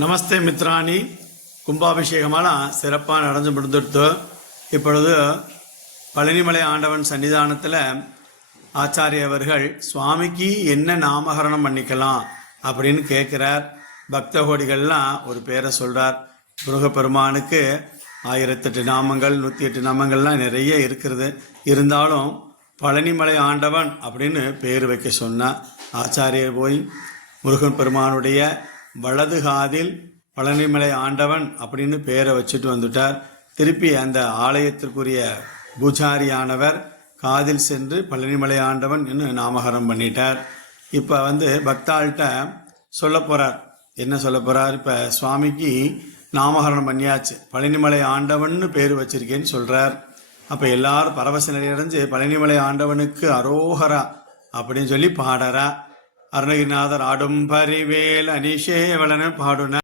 நமஸ்தே மித்ராணி. கும்பாபிஷேகமெல்லாம் சிறப்பாக நடந்து முடிந்துடுத்து. இப்பொழுது பழனிமலை ஆண்டவன் சன்னிதானத்தில் ஆச்சாரிய அவர்கள் சுவாமிக்கு என்ன நாமகரணம் பண்ணிக்கலாம் அப்படின்னு கேட்குறார். பக்த கோடிகள்லாம் ஒரு பேரை சொல்கிறார். முருகப்பெருமானுக்கு 1008 நாமங்கள் 108 நாமங்கள்லாம் நிறைய இருக்கிறது. இருந்தாலும் பழனிமலை ஆண்டவன் அப்படின்னு பேர் வைக்க சொன்ன ஆச்சாரியர் போய் முருகன் பெருமானுடைய வலது காதில் பழனிமலை ஆண்டவன் அப்படின்னு பேரை வச்சுட்டு வந்துட்டார். திருப்பி அந்த ஆலயத்திற்குரிய பூஜாரியானவர் காதில் சென்று பழனிமலை ஆண்டவன் என்று நாமகரம் பண்ணிட்டார். இப்போ பக்தாள்கிட்ட சொல்ல போகிறார். என்ன சொல்ல போகிறார்? இப்போ சுவாமிக்கு நாமகரணம் பண்ணியாச்சு, பழனிமலை ஆண்டவன் பேர் வச்சிருக்கேன்னு சொல்கிறார். அப்போ எல்லாரும் பரவச நிலையடைஞ்சு பழனிமலை ஆண்டவனுக்கு அரோகரா அப்படின்னு சொல்லி பாடறா. அருணகிரிநாதர் ஆடும் பரிவேல் அனிஷேவலன்னு பாடுன.